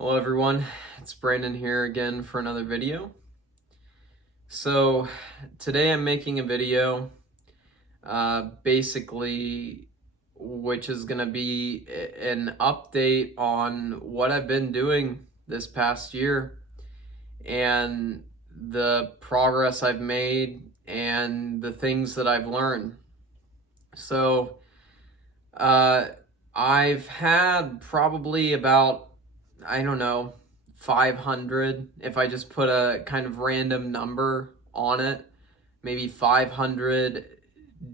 Hello everyone, it's Brandon here again for another video. So today I'm making a video basically which is going to be an update on what I've been doing this past year and the progress I've made and the things that I've learned. So I've had probably about, I don't know, 500, if I just put a kind of random number on it, maybe 500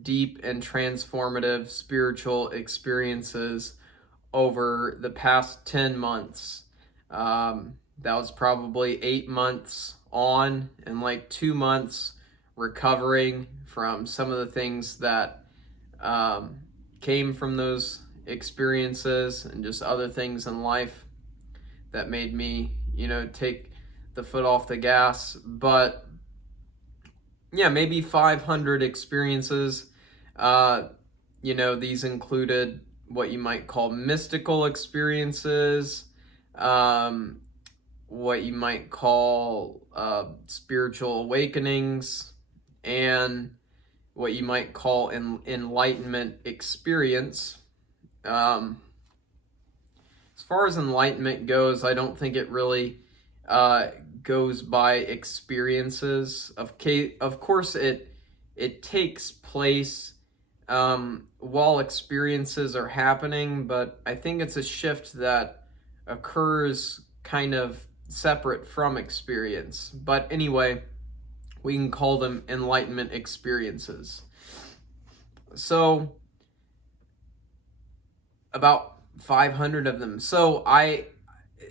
deep and transformative spiritual experiences over the past 10 months. That was probably 8 months on and like 2 months recovering from some of the things that came from those experiences and just other things in life that made me, take the foot off the gas. But yeah, maybe 500 experiences. These included what you might call mystical experiences, what you might call spiritual awakenings, and what you might call an enlightenment experience. As far as enlightenment goes, I don't think it really goes by experiences. Of course, it takes place while experiences are happening, but I think it's a shift that occurs kind of separate from experience. But anyway, we can call them enlightenment experiences. So about 500 of them. So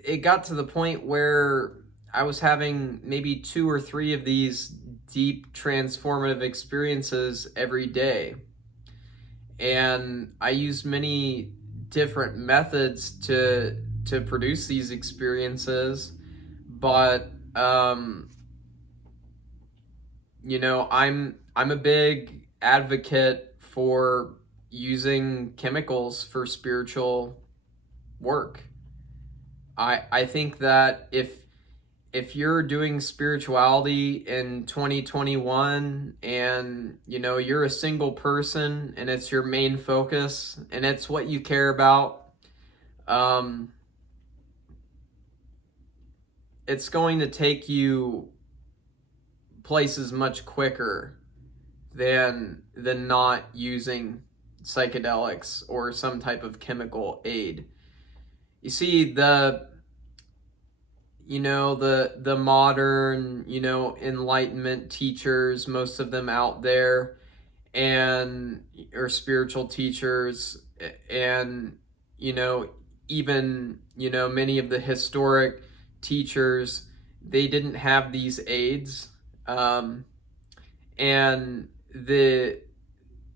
it got to the point where I was having maybe 2 or 3 of these deep transformative experiences every day. And I used many different methods to produce these experiences, but I'm a big advocate for using chemicals for spiritual work. I think that if you're doing spirituality in 2021 and you're a single person and it's your main focus and it's what you care about, it's going to take you places much quicker than not using psychedelics or some type of chemical aid. You see, the modern, enlightenment teachers, most of them out there, or spiritual teachers, and even many of the historic teachers, they didn't have these aids, and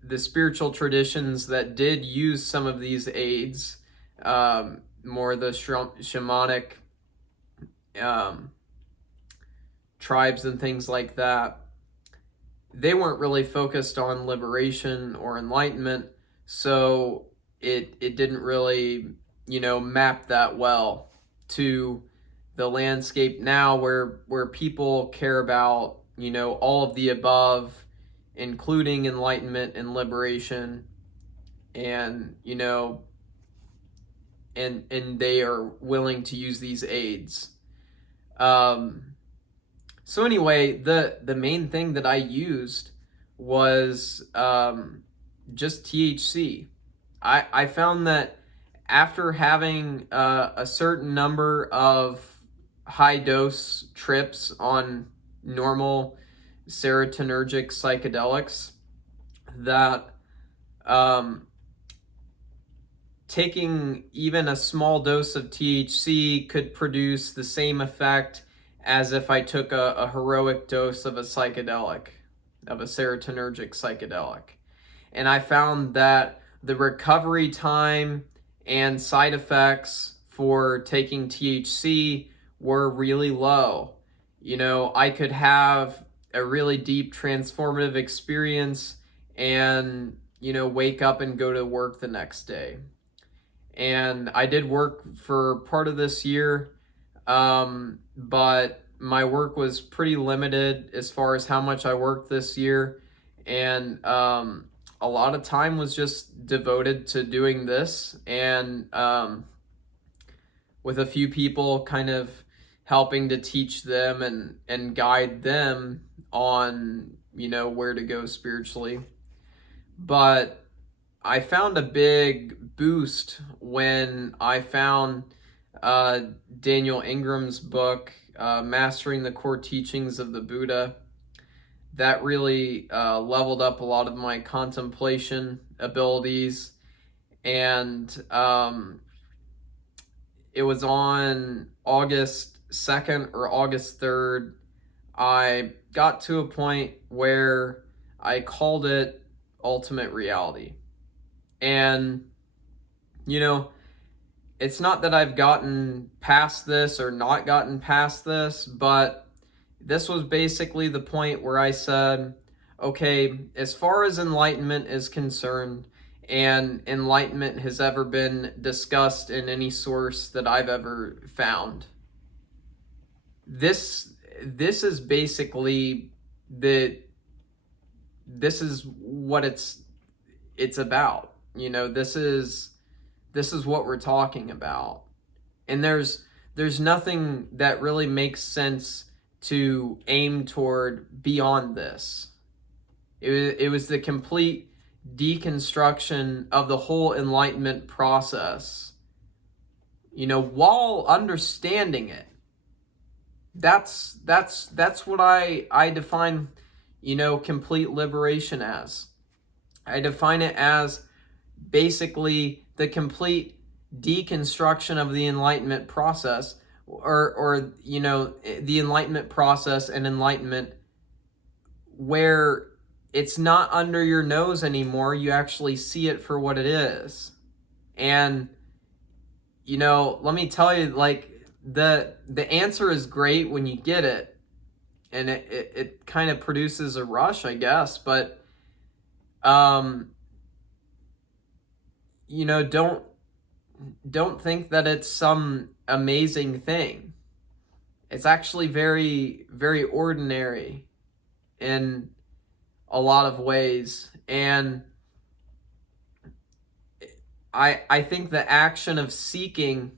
the spiritual traditions that did use some of these aids, more the shamanic tribes and things like that, they weren't really focused on liberation or enlightenment, so it didn't really map that well to the landscape now, where people care about all of the above, including enlightenment and liberation, and and they are willing to use these aids. So anyway, the main thing that I used was just THC. I found that after having a certain number of high dose trips on normal serotonergic psychedelics, that taking even a small dose of THC could produce the same effect as if I took a heroic dose of a psychedelic, of a serotonergic psychedelic. And I found that the recovery time and side effects for taking THC were really low. I could have a really deep transformative experience and, wake up and go to work the next day. And I did work for part of this year But my work was pretty limited as far as how much I worked this year. And a lot of time was just devoted to doing this, and with a few people kind of helping to teach them and guide them on, where to go spiritually. But I found a big boost when I found uh, Daniel Ingram's book, Mastering the Core Teachings of the Buddha. That really leveled up a lot of my contemplation abilities. And it was on August 2nd or August 3rd. I got to a point where I called it ultimate reality. And, it's not that I've gotten past this or not gotten past this, but this was basically the point where I said, okay, as far as enlightenment is concerned, and enlightenment has ever been discussed in any source that I've ever found, this is basically this is what it's about. This is what we're talking about. And there's nothing that really makes sense to aim toward beyond this. It was the complete deconstruction of the whole enlightenment process, while understanding it. That's what I define, complete liberation as. I define it as basically the complete deconstruction of the enlightenment process, or the enlightenment process and enlightenment, where it's not under your nose anymore. You actually see it for what it is. And let me tell you, like, the answer is great when you get it, and it kind of produces a rush, I guess, but don't think that it's some amazing thing. It's actually very, very ordinary in a lot of ways. And I think the action of seeking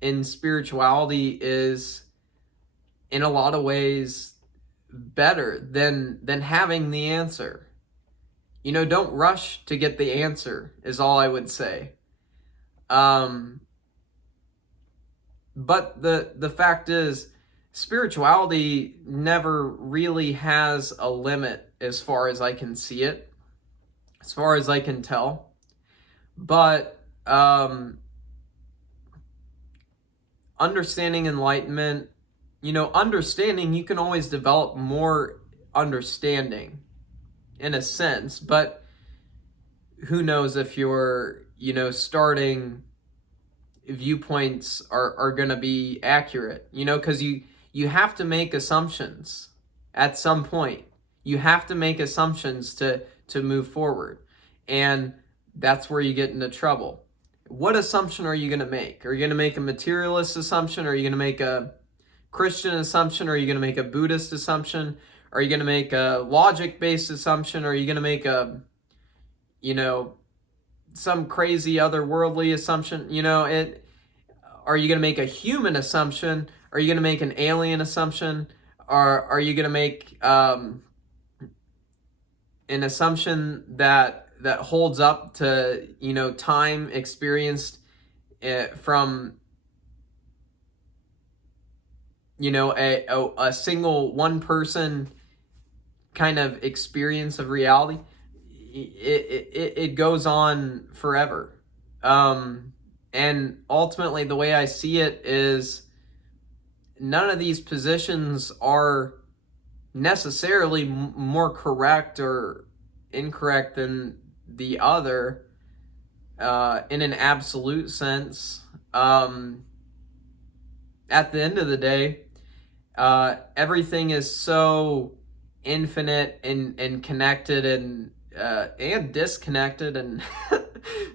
in spirituality is, in a lot of ways, better than having the answer. Don't rush to get the answer, is all I would say. But the fact is, spirituality never really has a limit, as far as I can see it, as far as I can tell. But understanding enlightenment, understanding, you can always develop more understanding in a sense, but who knows if your starting viewpoints are going to be accurate, because you have to make assumptions at some point. You have to make assumptions to move forward, and that's where you get into trouble. What assumption are you going to make? Are you going to make a materialist assumption? Are you going to make a Christian assumption? Are you going to make a Buddhist assumption? Are you going to make a logic-based assumption? Are you going to make a, some crazy otherworldly assumption? Are you going to make a human assumption? Are you going to make an alien assumption? Or are you going to make an assumption that holds up to time experienced from a single one person kind of experience of reality? It goes on forever. And ultimately, the way I see it is, none of these positions are necessarily more correct or incorrect than the other, in an absolute sense. At the end of the day, everything is so infinite and connected and disconnected and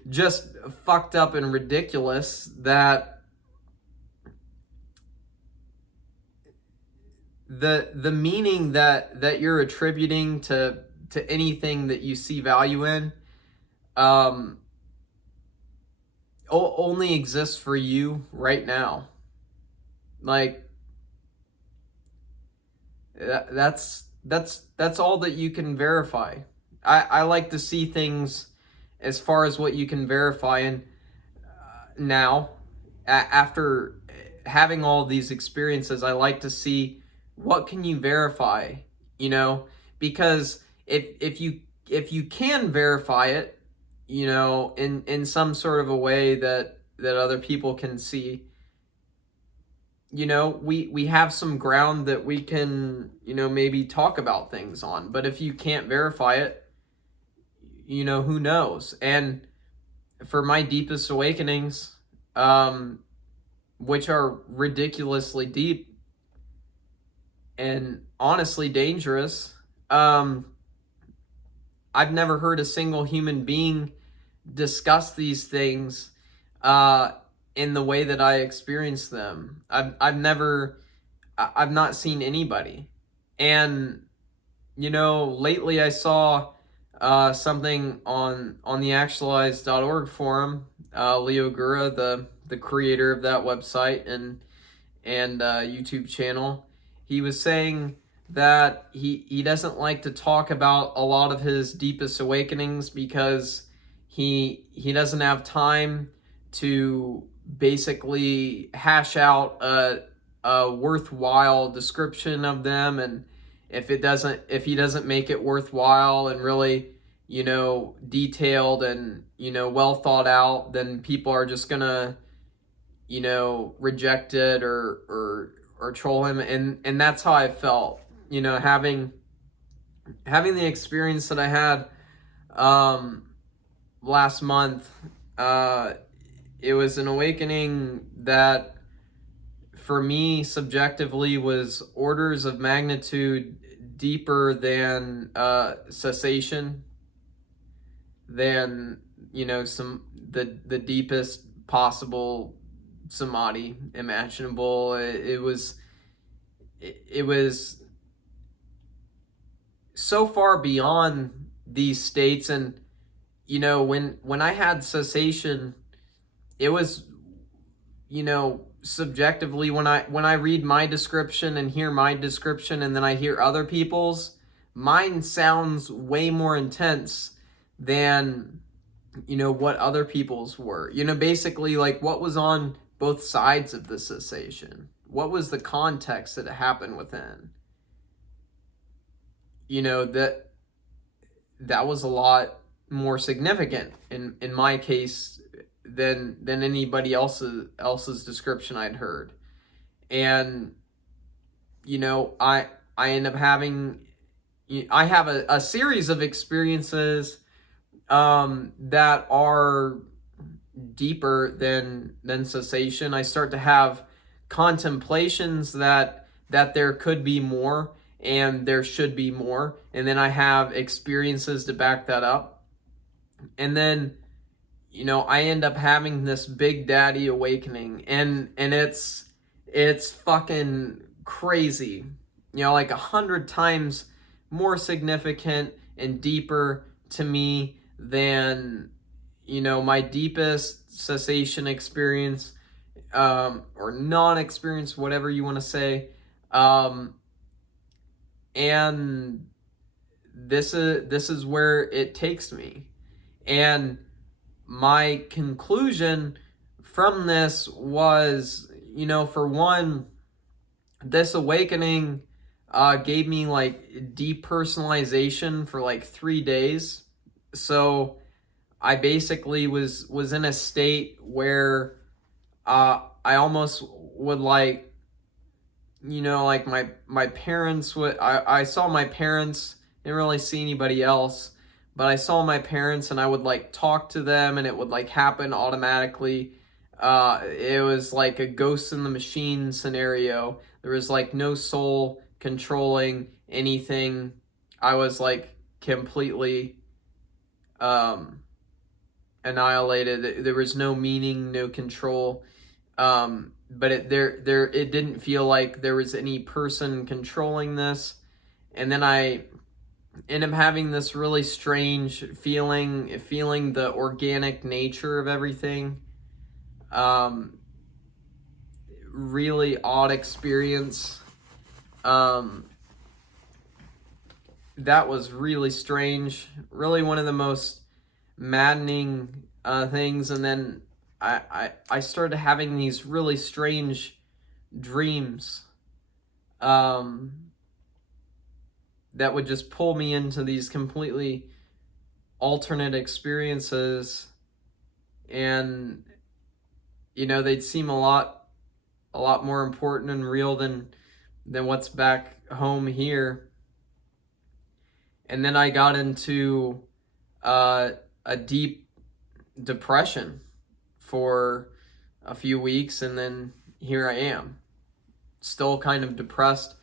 just fucked up and ridiculous that the meaning that you're attributing to anything that you see value in, um, only exists for you right now. Like that's all that you can verify. I like to see things as far as what you can verify, and now after having all these experiences, I like to see what can you verify, you know, because if you can verify it, you know, in some sort of a way that other people can see, you know, we have some ground that we can, you know, maybe talk about things on. But if you can't verify it, you know, who knows? And for my deepest awakenings, um, which are ridiculously deep and honestly dangerous, um, I've never heard a single human being discuss these things uh, in the way that I experience them. I've not seen anybody. And you know, lately I saw something on the actualized.org forum. Leo Gura, the creator of that website and YouTube channel, he was saying that he doesn't like to talk about a lot of his deepest awakenings because he doesn't have time to basically hash out a worthwhile description of them, and if he doesn't make it worthwhile and really, you know, detailed and, you know, well thought out, then people are just gonna, you know, reject it or troll him. And that's how I felt, you know, having the experience that I had um last month. uh it was an awakening that for me subjectively was orders of magnitude deeper than cessation, than, you know, some the deepest possible samadhi imaginable. It was so far beyond these states. And you know, when I had cessation, it was, you know, subjectively, when I read my description and hear my description and then I hear other people's, mine sounds way more intense than, you know, what other people's were. You know, basically, like, what was on both sides of the cessation? What was the context that it happened within? You know, that was a lot more significant in my case than anybody else's description I'd heard. And you know, I end up having, I have a series of experiences that are deeper than cessation. I start to have contemplations that there could be more and there should be more, and then I have experiences to back that up. And then, you know, I end up having this big daddy awakening, and it's fucking crazy. You know, like 100 times more significant and deeper to me than, you know, my deepest cessation experience, or non-experience, whatever you want to say. And this is where it takes me. And my conclusion from this was, you know, for one, this awakening gave me like depersonalization for like 3 days. So I basically was in a state where I almost would, like, you know, like my parents would, I saw my parents, didn't really see anybody else, but I saw my parents and I would like talk to them and it would like happen automatically. It was like a ghost in the machine scenario. There was like no soul controlling anything. I was like completely um annihilated. There was no meaning, no control. But it didn't feel like there was any person controlling this. And then I end up having this really strange feeling the organic nature of everything. Really odd experience. That was really strange. Really one of the most maddening things. And then I started having these really strange dreams that would just pull me into these completely alternate experiences. And, they'd seem a lot more important and real than what's back home here. And then I got into a deep depression for a few weeks, and then here I am, still kind of depressed,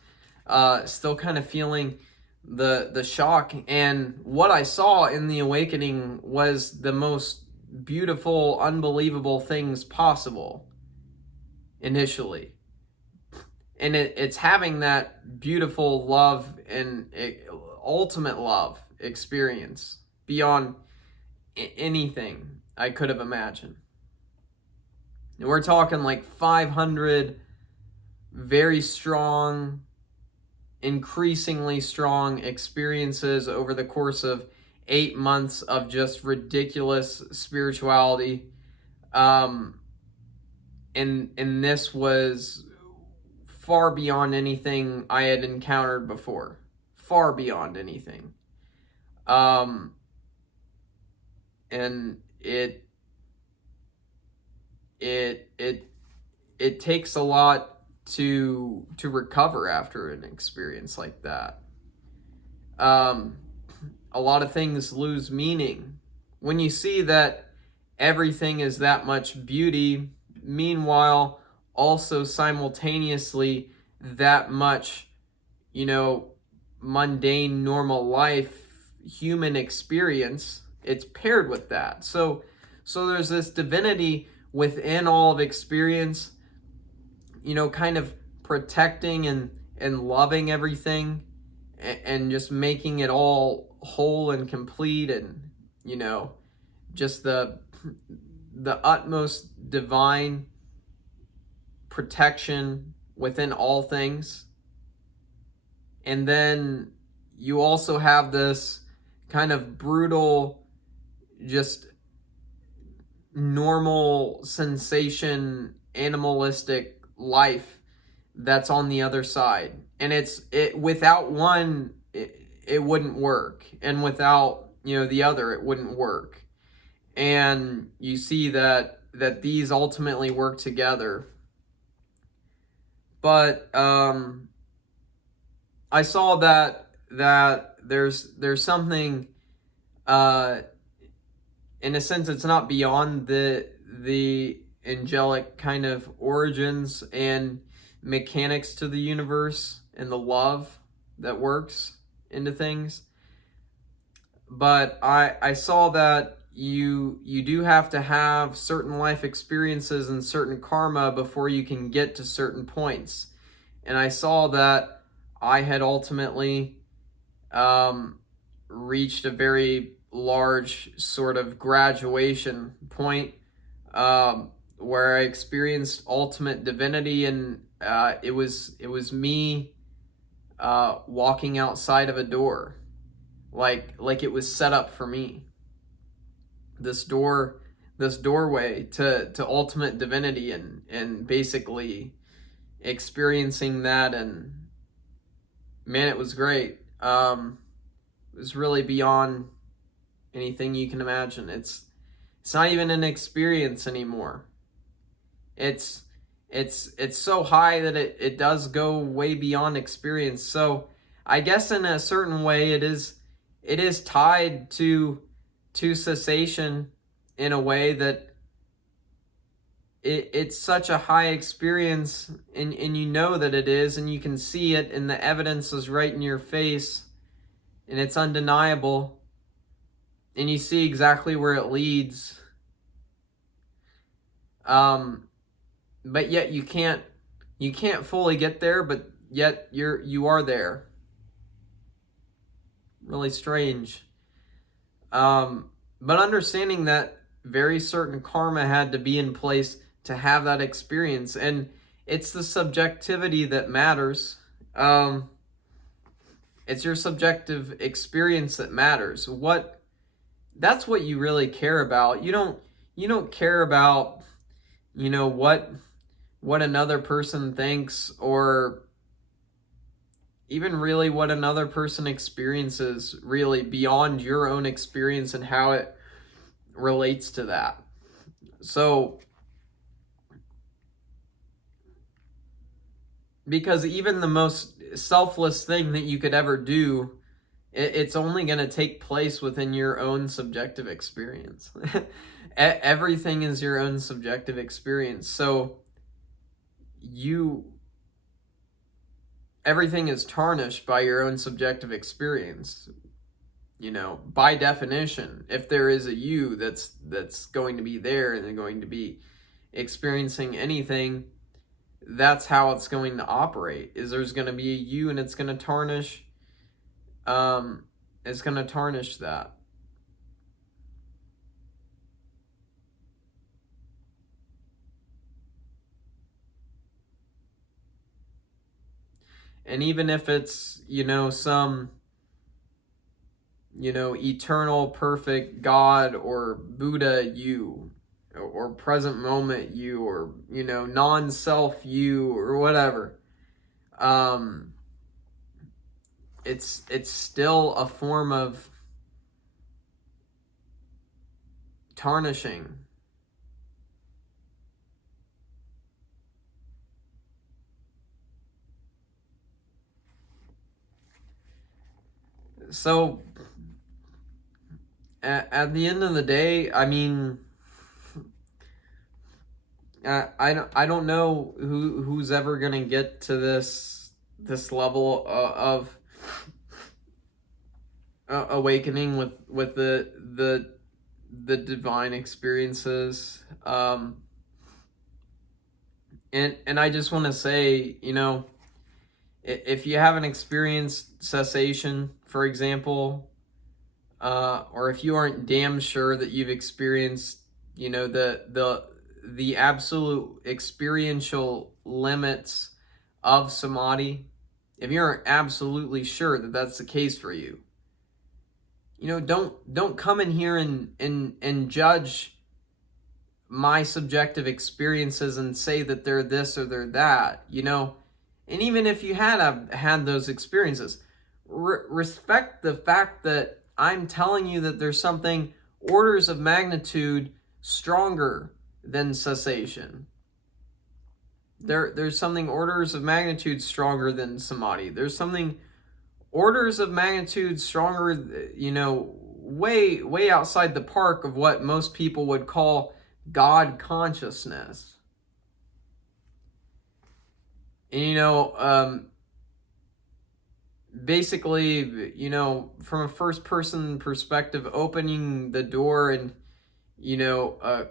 still kind of feeling the shock. And what I saw in the awakening was the most beautiful, unbelievable things possible initially. And it's having that beautiful love and ultimate love experience beyond anything I could have imagined. And we're talking like 500 very strong, increasingly strong experiences over the course of 8 months of just ridiculous spirituality. And this was far beyond anything I had encountered before. Far beyond anything. And it takes a lot to recover after an experience like that. A lot of things lose meaning when you see that everything is that much beauty, meanwhile also simultaneously that much, mundane, normal life, human experience. It's paired with that. So there's this divinity within all of experience, kind of protecting and loving everything, and just making it all whole and complete, and just the utmost divine protection within all things. And then you also have this kind of brutal, just normal sensation, animalistic life that's on the other side. And it without one, it wouldn't work, and without the other, it wouldn't work. And you see that these ultimately work together. But I saw that there's something, in a sense, it's not beyond the angelic kind of origins and mechanics to the universe and the love that works into things. But I saw that you do have to have certain life experiences and certain karma before you can get to certain points. And I saw that I had ultimately reached a very large sort of graduation point, where I experienced ultimate divinity, and it was me walking outside of a door, like it was set up for me. This doorway to ultimate divinity, and basically experiencing that. And man, it was great. It was really beyond anything you can imagine. It's not even an experience anymore. It's so high that it does go way beyond experience. So I guess in a certain way it is tied to cessation, in a way that it's such a high experience, and that it is, and you can see it, and the evidence is right in your face, and it's undeniable, and you see exactly where it leads. but yet you can't fully get there, but yet you are there. Really strange. But understanding that very certain karma had to be in place to have that experience, and it's the subjectivity that matters. It's your subjective experience that matters. That's what you really care about. You don't care about, what another person thinks, or even really what another person experiences, really beyond your own experience and how it relates to that. So, because even the most selfless thing that you could ever do, it's only going to take place within your own subjective experience. Everything is your own subjective experience. So everything is tarnished by your own subjective experience. By definition, if there is a you that's going to be there and they're going to be experiencing anything, that's how it's going to operate. Is there's going to be a you, and it's going to tarnish that. And even if it's, some, eternal perfect God or Buddha you, or present moment you, or, non-self you, or whatever, it's still a form of tarnishing. So at the end of the day, I mean, I don't know who's ever gonna get to this level of awakening with the divine experiences. And I just want to say, if you haven't experienced cessation, for example, or if you aren't damn sure that you've experienced, the absolute experiential limits of samadhi, if you aren't absolutely sure that that's the case for you, don't come in here and judge my subjective experiences and say that they're this or they're that, And even if you had those experiences, respect the fact that I'm telling you that there's something orders of magnitude stronger than cessation. There's something orders of magnitude stronger than samadhi. There's something orders of magnitude stronger, way outside the park of what most people would call God consciousness. And, basically, from a first person perspective, opening the door and,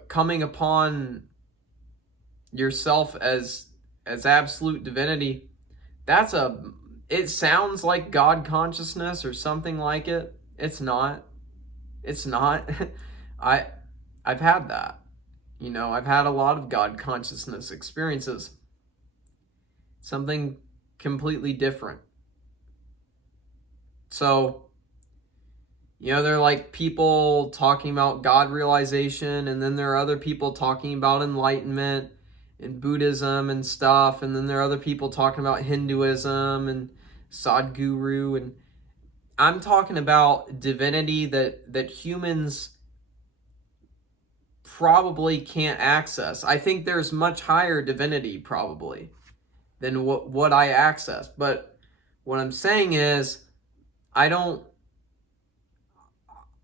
coming upon yourself as absolute divinity, it sounds like God consciousness or something like it. It's not. I've had that. I've had a lot of God consciousness experiences. Something completely different. So, there are like people talking about God realization, and then there are other people talking about enlightenment and Buddhism and stuff, and then there are other people talking about Hinduism and Sadhguru, and I'm talking about divinity that humans probably can't access. I think there's much higher divinity probably than what I access. But what I'm saying is, I don't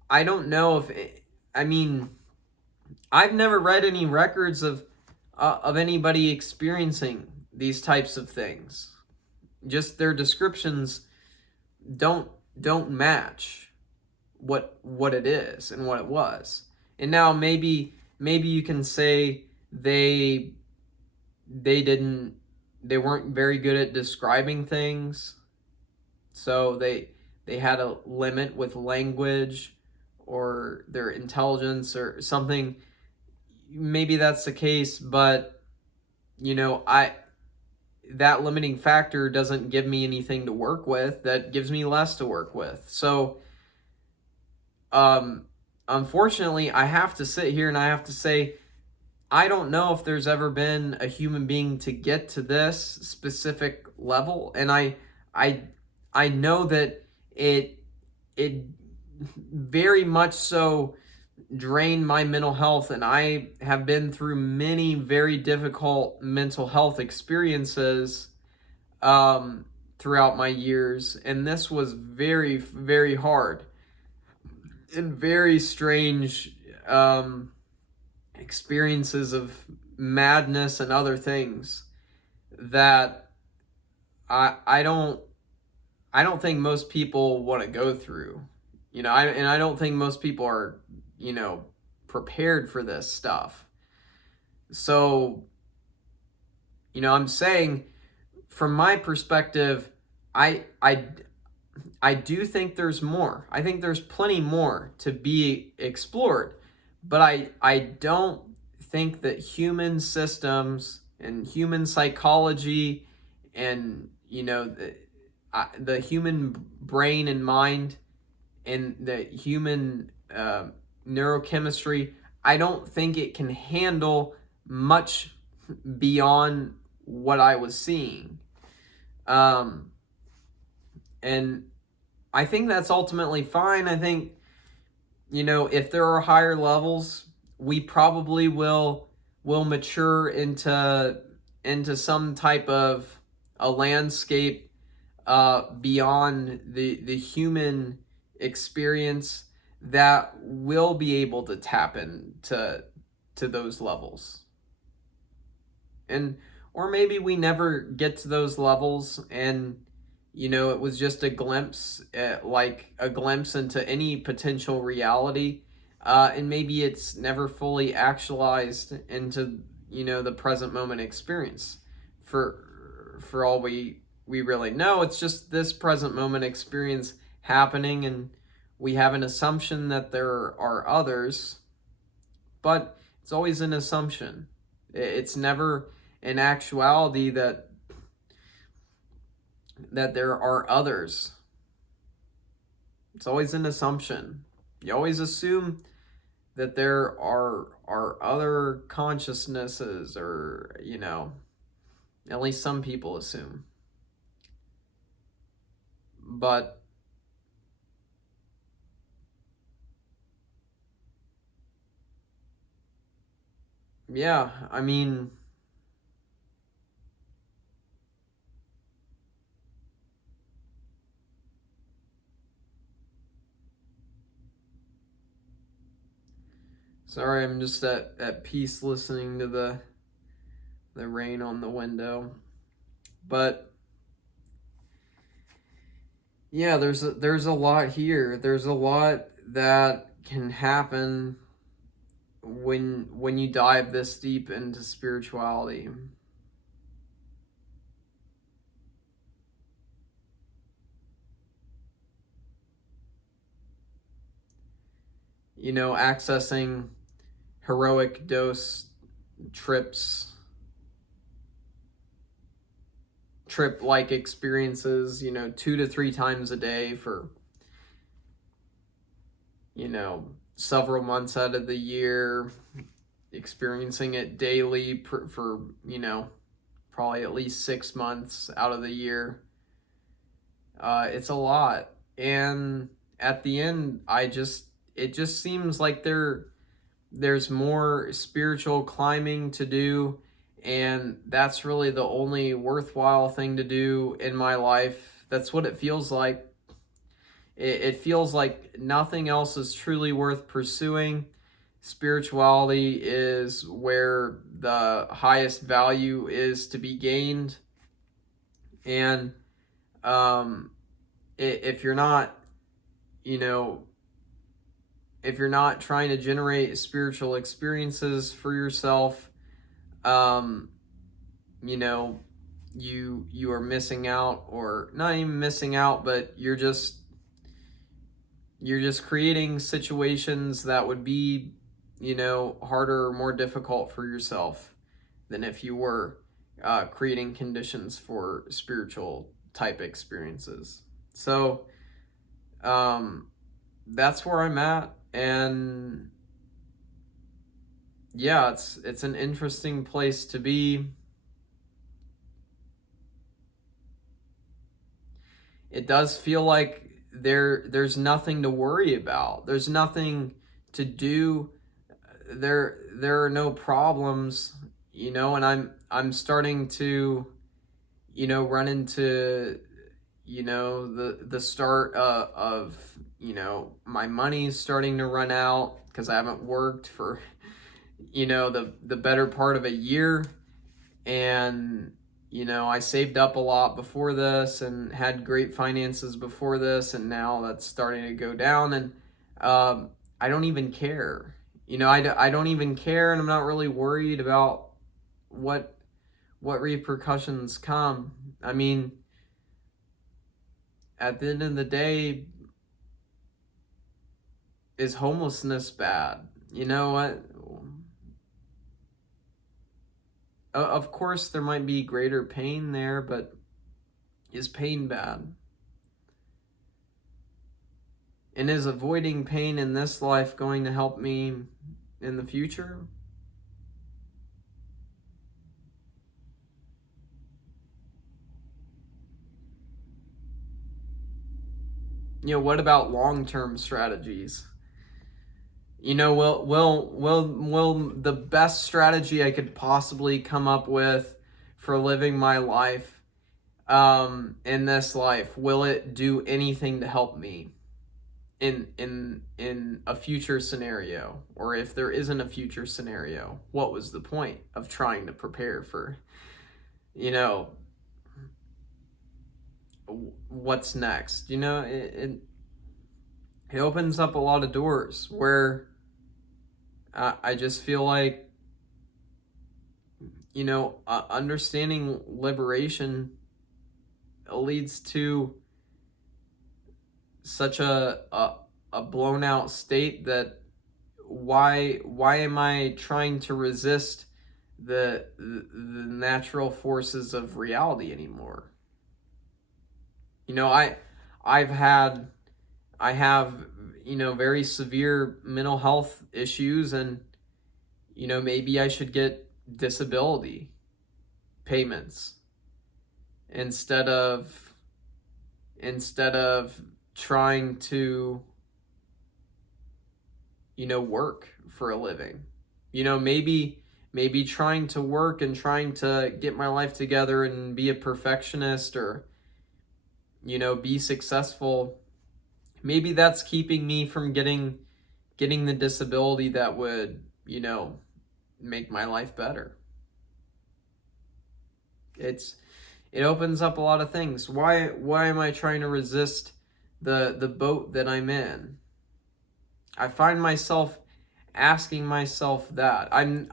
know if, I've never read any records of anybody experiencing these types of things. Just their descriptions don't match what it is and what it was. And now maybe you can say they they weren't very good at describing things, so they had a limit with language or their intelligence or something. Maybe that's the case, but I that limiting factor doesn't give me anything to work with. That gives me less to work with. So um unfortunately, I have to sit here and I have to say I don't know if there's ever been a human being to get to this specific level, and I I know that it very much so drained my mental health, and I have been through many very difficult mental health experiences throughout my years, and this was very, very hard and very strange experiences of madness and other things that I don't think most people want to go through. I don't think most people are, prepared for this stuff. So, I'm saying from my perspective, I I I do think there's more. I think there's plenty more to be explored. But I don't think that human systems and human psychology and, the human brain and mind and the human neurochemistry, I don't think it can handle much beyond what I was seeing. Um, and I think that's ultimately fine. I think, if there are higher levels, we probably will mature into some type of a landscape beyond the human experience that will be able to tap into to those levels. And or maybe we never get to those levels, and it was just a glimpse, like a glimpse into any potential reality, and maybe it's never fully actualized into the present moment experience. For all we really know, it's just this present moment experience happening, and we have an assumption that there are others, but it's always an assumption. It's never an actuality that there are others. It's always an assumption. You always assume that there are other consciousnesses, or at least some people assume. But yeah, I mean, sorry, I'm just at peace listening to the rain on the window. But yeah, there's a lot here. There's a lot that can happen when you dive this deep into spirituality. Accessing heroic dose trips, trip like experiences, 2 to 3 times a day for, several months out of the year, experiencing it daily for, probably at least 6 months out of the year. It's a lot. And at the end, it just seems like there's more spiritual climbing to do, and that's really the only worthwhile thing to do in my life. That's what it feels like. It feels like nothing else is truly worth pursuing. Spirituality is where the highest value is to be gained. And if you're not, you know, if you're not trying to generate spiritual experiences for yourself, um, you are missing out, or not even missing out, but you're just creating situations that would be, harder or more difficult for yourself than if you were creating conditions for spiritual type experiences. So that's where I'm at, and yeah, it's an interesting place to be. It does feel like there's nothing to worry about. There's nothing to do. There are no problems, and I'm starting to, run into, the start of, my money's starting to run out because I haven't worked for, the better part of a year. And I saved up a lot before this and had great finances before this, and now that's starting to go down. And I don't even care. I don't even care, and I'm not really worried about what repercussions come. I mean, at the end of the day, is homelessness bad? You know what? Of course, there might be greater pain there, but is pain bad? And is avoiding pain in this life going to help me in the future? What about long-term strategies? Will the best strategy I could possibly come up with for living my life in this life, will it do anything to help me in a future scenario? Or if there isn't a future scenario, what was the point of trying to prepare for, what's next? It opens up a lot of doors where I just feel like, understanding liberation leads to such a blown out state that why am I trying to resist the natural forces of reality anymore? I've had I have, very severe mental health issues, and, maybe I should get disability payments instead of trying to, work for a living. Maybe trying to work and trying to get my life together and be a perfectionist, or, be successful. Maybe that's keeping me from getting the disability that would, make my life better. It opens up a lot of things. Why am I trying to resist the boat that I'm in? I find myself asking myself that. And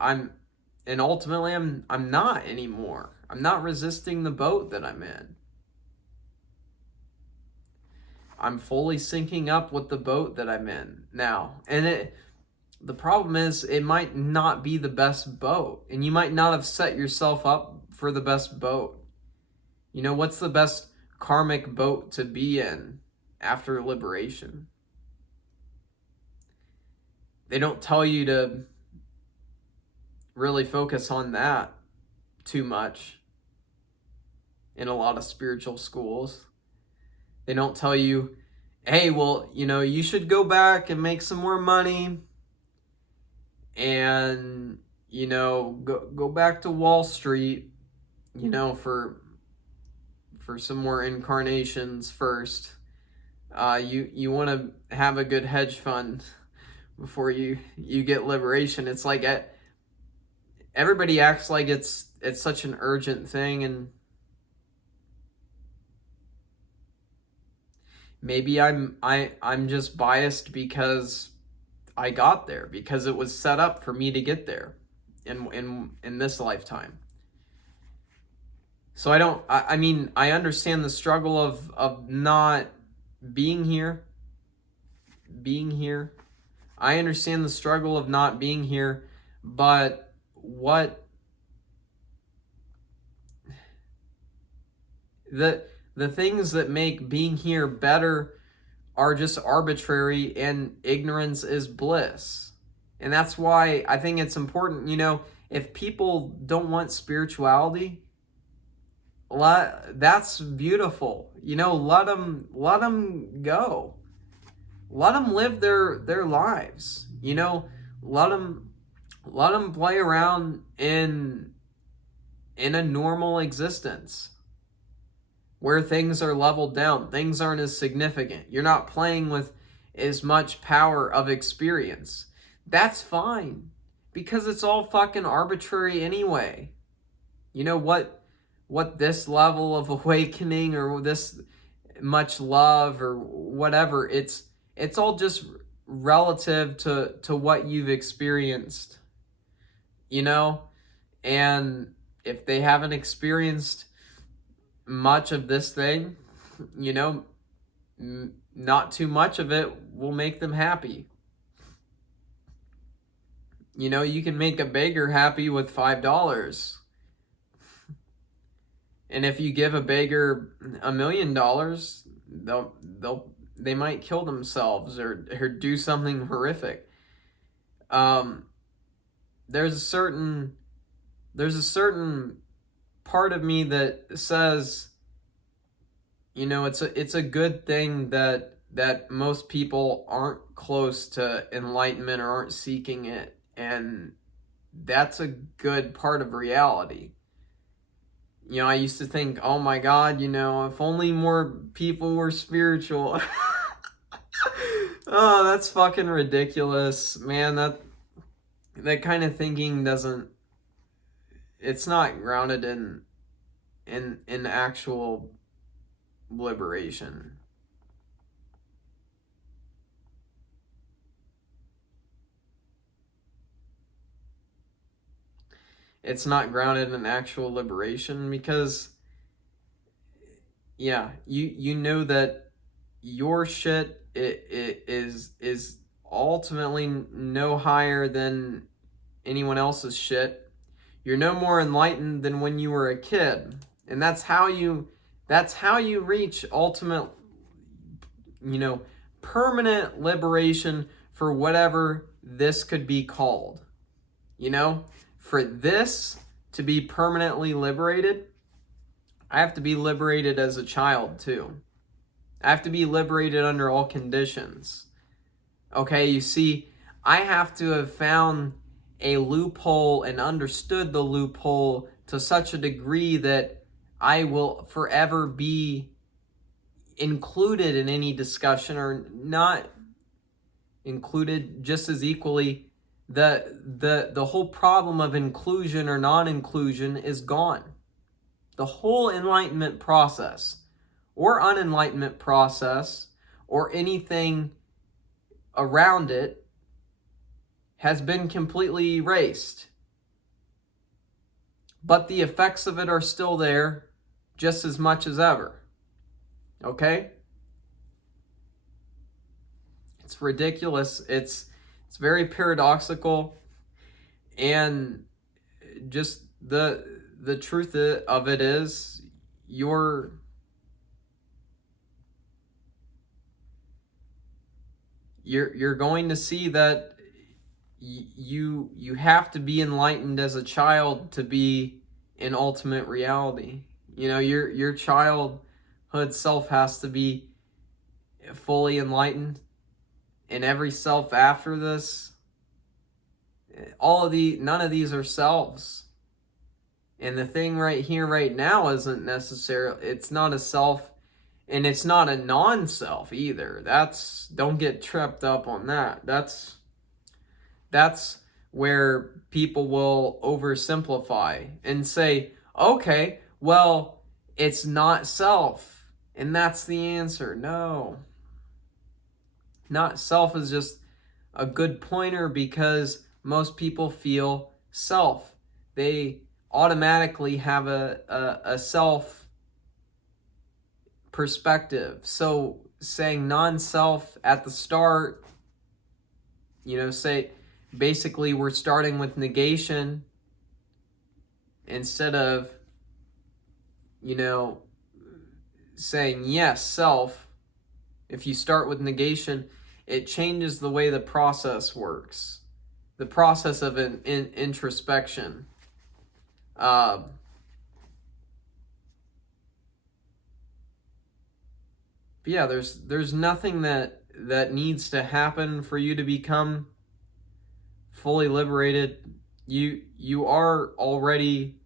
ultimately I'm not anymore. I'm not resisting the boat that I'm in. I'm fully syncing up with the boat that I'm in now. And the problem is, it might not be the best boat, and you might not have set yourself up for the best boat. What's the best karmic boat to be in after liberation? They don't tell you to really focus on that too much in a lot of spiritual schools. They don't tell you, hey, well, you should go back and make some more money and, go back to Wall Street, for some more incarnations first. You want to have a good hedge fund before you get liberation. It's like everybody acts like it's such an urgent thing, and maybe I'm just biased because I got there, because it was set up for me to get there in this lifetime. So I mean, I understand the struggle of not being here, being here. I understand the struggle of not being here, but what the the things that make being here better are just arbitrary, and ignorance is bliss. And that's why I think it's important, if people don't want spirituality, that's beautiful. Let them go. Let them live their lives. Let them play around in a normal existence where things are leveled down. Things aren't as significant. You're not playing with as much power of experience. That's fine, because it's all fucking arbitrary anyway. You know what this level of awakening or this much love or whatever, it's all just relative to what you've experienced, you know? And if they haven't experienced much of this thing, not too much of it will make them happy. You can make a beggar happy with $5. And if you give a beggar $1 million, they might kill themselves or do something horrific. There's a certain part of me that says, it's a good thing that most people aren't close to enlightenment or aren't seeking it, and that's a good part of reality. I used to think, oh my God, if only more people were spiritual. Oh, that's fucking ridiculous, man. That kind of thinking it's not grounded in actual liberation. It's not grounded in actual liberation because, yeah, you know that your shit is ultimately no higher than anyone else's shit. You're no more enlightened than when you were a kid, and that's how you reach ultimate, permanent liberation for whatever this could be called. For this to be permanently liberated, I have to be liberated as a child too. I have to be liberated under all conditions. Okay, you see, I have to have found a loophole and understood the loophole to such a degree that I will forever be included in any discussion, or not included just as equally. The whole problem of inclusion or non-inclusion is gone. The whole enlightenment process or unenlightenment process or anything around it has been completely erased. But the effects of it are still there just as much as ever. Okay? It's ridiculous. It's very paradoxical, and just the truth of it is you're going to see that you have to be enlightened as a child to be in ultimate reality. Your childhood self has to be fully enlightened, and every self after this, none of these are selves. And the thing right here, right now, isn't necessarily, it's not a self, and it's not a non-self either. Don't get tripped up on that. That's where people will oversimplify and say, okay, well, it's not self, and that's the answer. No. Not self is just a good pointer, because most people feel self. They automatically have a self perspective. So saying non-self at the start, say basically we're starting with negation instead of, saying yes, self. If you start with negation, it changes the way the process works, the process of an introspection. But yeah, there's nothing that needs to happen for you to become fully liberated. You are already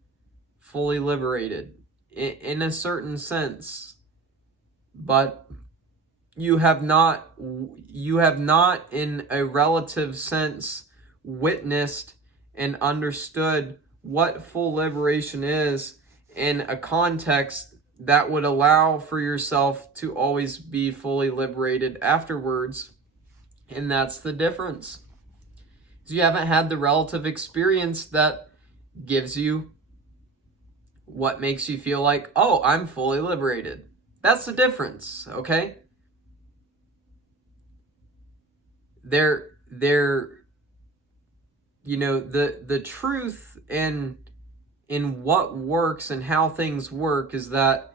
fully liberated in a certain sense, but you have not in a relative sense witnessed and understood what full liberation is in a context that would allow for yourself to always be fully liberated afterwards. And that's the difference. You haven't had the relative experience that gives you what makes you feel like, oh, I'm fully liberated. That's the difference, okay? The truth in what works and how things work is that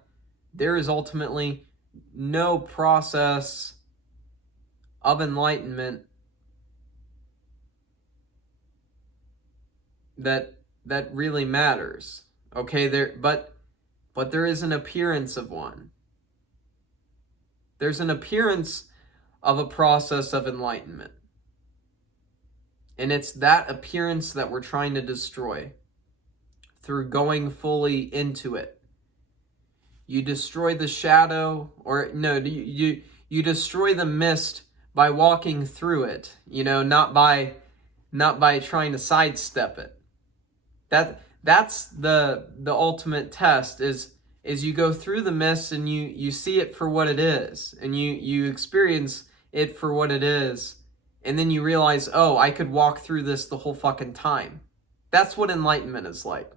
there is ultimately no process of enlightenment that really matters. Okay, but there is an appearance of one. There's an appearance of a process of enlightenment. And it's that appearance that we're trying to destroy through going fully into it. You destroy the shadow, or no, you destroy the mist by walking through it, not by trying to sidestep it. That's the ultimate test is you go through the mist and you see it for what it is, and you experience it for what it is, and then you realize, oh, I could walk through this the whole fucking time. That's what enlightenment is like.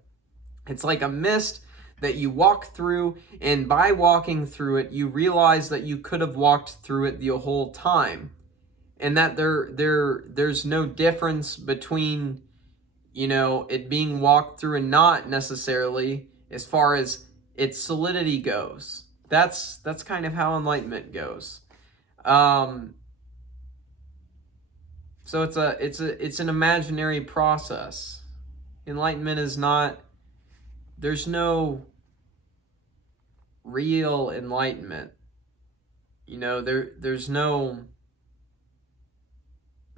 It's like a mist that you walk through, and by walking through it, you realize that you could have walked through it the whole time, and that there's no difference between it being walked through and not necessarily, as far as its solidity goes. That's kind of how enlightenment goes. So it's an imaginary process. Enlightenment is not. There's no real enlightenment. There's no,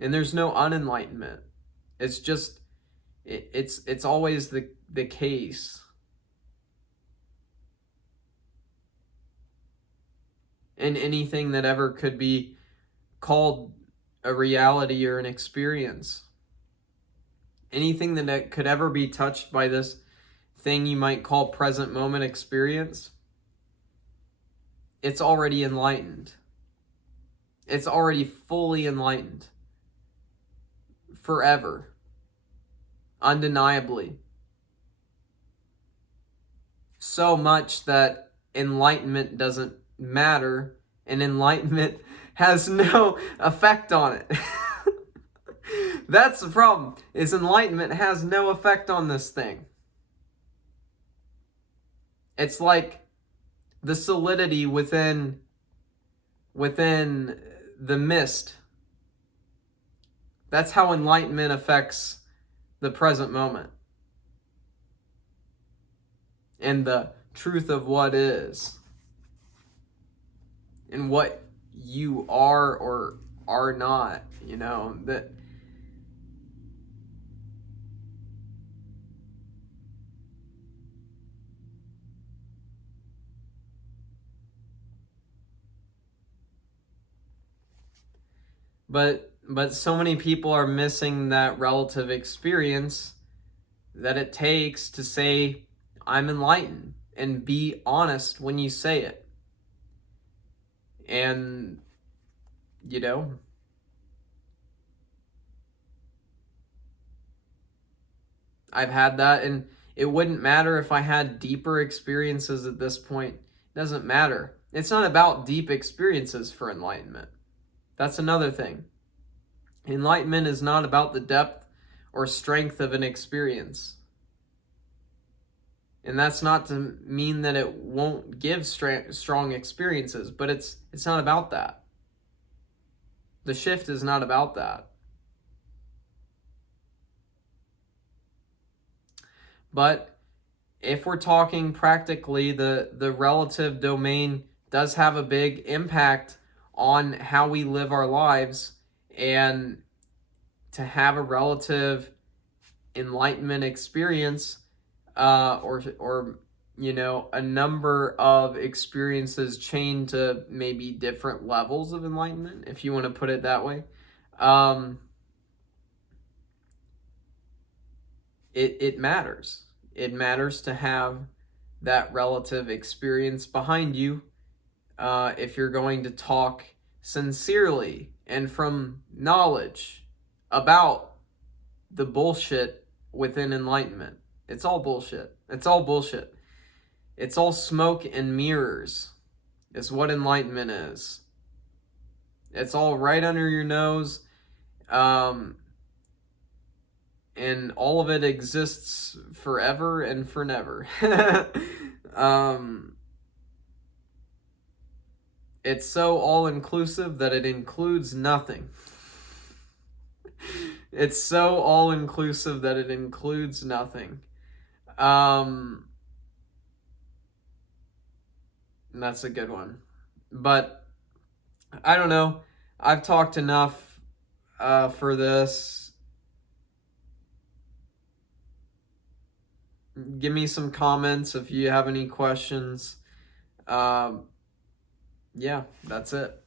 and there's no unenlightenment. It's just it's always the case. And anything that ever could be called a reality or an experience. Anything that could ever be touched by this thing you might call present moment experience, it's already enlightened. It's already fully enlightened. Forever. Undeniably. So much that enlightenment doesn't matter, and enlightenment has no effect on it. That's the problem, is enlightenment has no effect on this thing. It's like the solidity within the mist. That's how enlightenment affects the present moment and the truth of what is and what you are or are not, that but so many people are missing that relative experience that it takes to say I'm enlightened, and be honest when you say it. And I've had that It wouldn't matter if I had deeper experiences at this point. It doesn't matter. It's not about deep experiences for enlightenment. That's another thing. Enlightenment is not about the depth or strength of an experience. And that's not to mean that it won't give strong experiences, but it's not about that. The shift is not about that. But if we're talking practically, the relative domain does have a big impact on how we live our lives, and to have a relative enlightenment experience, or a number of experiences chained to maybe different levels of enlightenment, if you want to put it that way. It matters. It matters to have that relative experience behind you, if you're going to talk sincerely and from knowledge about the bullshit within enlightenment. It's all bullshit. It's all bullshit. It's all smoke and mirrors, is what enlightenment is. It's all right under your nose, and all of it exists forever and for never. It's so all-inclusive that it includes nothing. It's so all-inclusive that it includes nothing. That's a good one. But I don't know. I've talked enough for this. Give me some comments if you have any questions. Yeah, that's it.